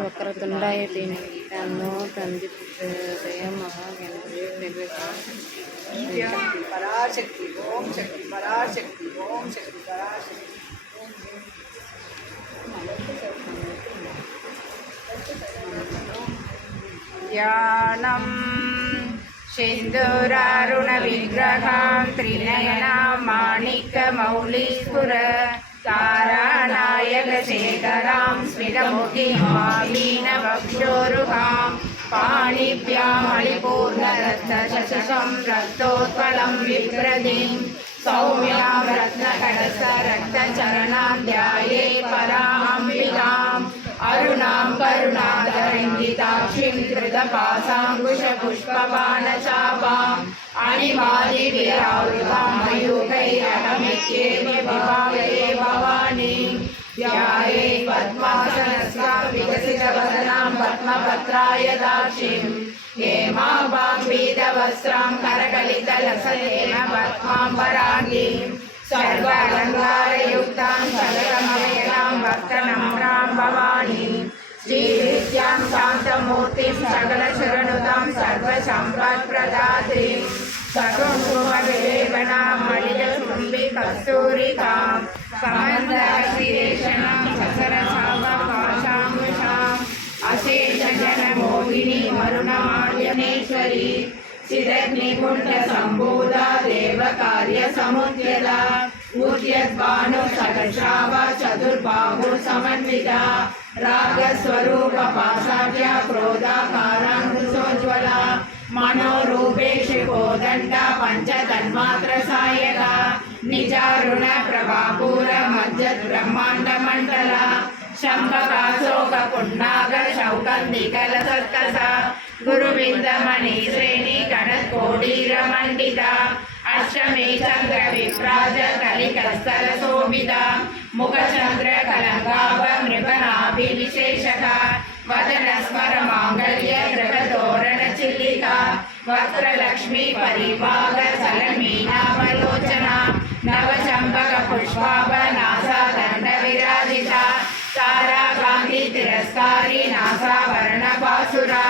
వక్రతుండాయ ధీమహి తన్నో తంది ప్రచోదయాత్ महागणपतये नमः। पराशक्ति ओम शक्ति पराशक्ति ओम शक्ति पराशक्ति ध्यानं सिन्दूरारुणविग्रहां त्रिनयनां माणिक्यमौलिस्फुर तारानायकशेखरां स्मितमुखीमालीनवक्षोरुहां पाणिभ्यामणिपूर्णरत्नशशं रक्तोत्पलं बिभ्रतीं सौम्यां रत्नकटस्थरक्तचरणां ध्याये परामम्बिकाम् अरुणां करुणाधरङ्गिताक्षीं कृतपाशाङ्कुशपुष्पबाणचापाम् अणिमादिविरावृतां मयूखैरहमित्येव विभावये भवानीं ध्याये पद्मासनस्यां विकसितवदनां पद्मपत्रायदाक्षीं हेमाभां पीतवस्त्रां करकलितलसतेन पद्माम्बराङ्गीं सर्वालङ्कारयुक्तां सकलमययां भक्तनम्रां भवानीं श्रीविद्यां शान्तमूर्तिं सकलशरणुतां सर्वसम्पत्प्रदात्रीं सकुङ्कुमविलेपनां मणिजकुम्भिकस्तूरिकां समन्दाशिरेषणां ससरसावकाशाङ्कुशाम् अशेषजनमोहिनी मरुणमाल्यमेश्वरी चिदग्निकुण्डसम्भूता देवकार्यसमुद्यता उद्यद्भानुसहस्राव चतुर्बाहुसमन्विता रागस्वरूपपाशाढ्या क्रोधाकाराङ्कुशोज्ज्वला मनोरूपेषु कोदण्डा पञ्चतन्मात्रसायका निजारुण प्रभापूर मज्जद्ब्रह्माण्डमण्डला शम्भकाशोकपुण्डाग शौकन्दिकलसत्कसा गुरुविन्दमणि श्रेणी कणकोडीरमण्डिता अष्टमे चन्द्रविभ्राज कलिकस्थलशोभिता मुखचन्द्रकलङ्काभ मृगनाभिविशेषका वदनस्मरमाङ्गल्य गृहतोरणचिल्लिका वक्त्रलक्ष्मी परिभाग सलमीनावलोचना नवचम्पकपुष्पाभ नासादण्डविराजिता ताराकान्ति तिरस्कारी नासावर्णपासुरा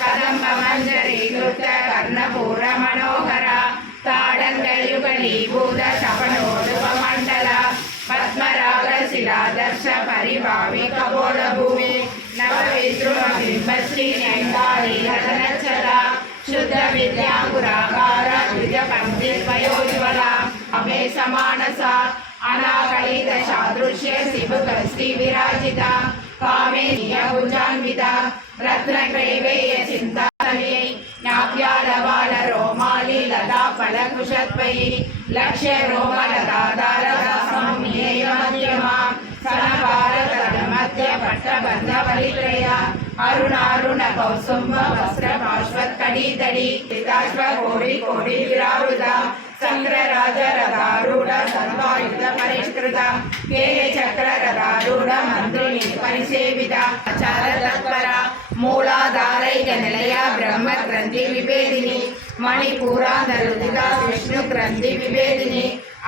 कदम्बमञ्जरीकृत कर्णपूरमनोहरा ताडङ्गयुगलीभूत शपनोडुपमण्डला पद्मरागशिलादर्श परिभाविकबोधभूमि नवविद्रुमबिम्बश्री न्यङ्गारी हदनच्छला शुद्धविद्याङ्कुराकार द्विजपङ्क्तिद्वयोज्ज्वला अभेशमानसा अनाकलितशादृश्य शिवकस्ति विराजिता कामेन्द्रियभुजान्विता रत्नग्रैवेयचिन्तामयै नाप्यालवालरोमाली लता फलकुशत्वयि लक्ष्यरोमलतादारसंज्ञेयमध्यमा सनभारतमध्यपट्टबन्धवलित्रया अरुणारुणकौसुम्ब वस्त्रपार्श्वत्कटीतडी पिताश्वकोटिकोटिविरावृता चक्रराजरथारूढ सर्वायुधपरिष्कृता केयचक्ररथारूढ मन्त्रिणी परिसेविता आचारतत्परा मूलाधारैकनिलया ब्रह्मग्रन्थिविभेदिनी मणिपूरान्तरुदिता विष्णुग्रन्थिविभेदिनी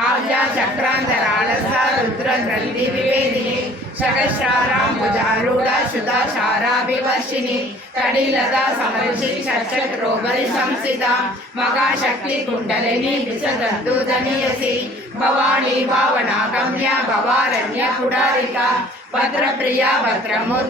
आज्ञाचक्रान्तरालसा रुद्रग्रन्थिविभेदिनी सहस्राराम्बुजारूढा शुधाशाराभिवर्षिणी कडिलता समरुचि षट्चक्रोपरिसंस्थिता महाशक्तिकुण्डलिनी विषदन्तुधनीयसी भवानी भावनागम्या भवारण्यपुडारिका भद्रप्रिया भद्रमूर्ति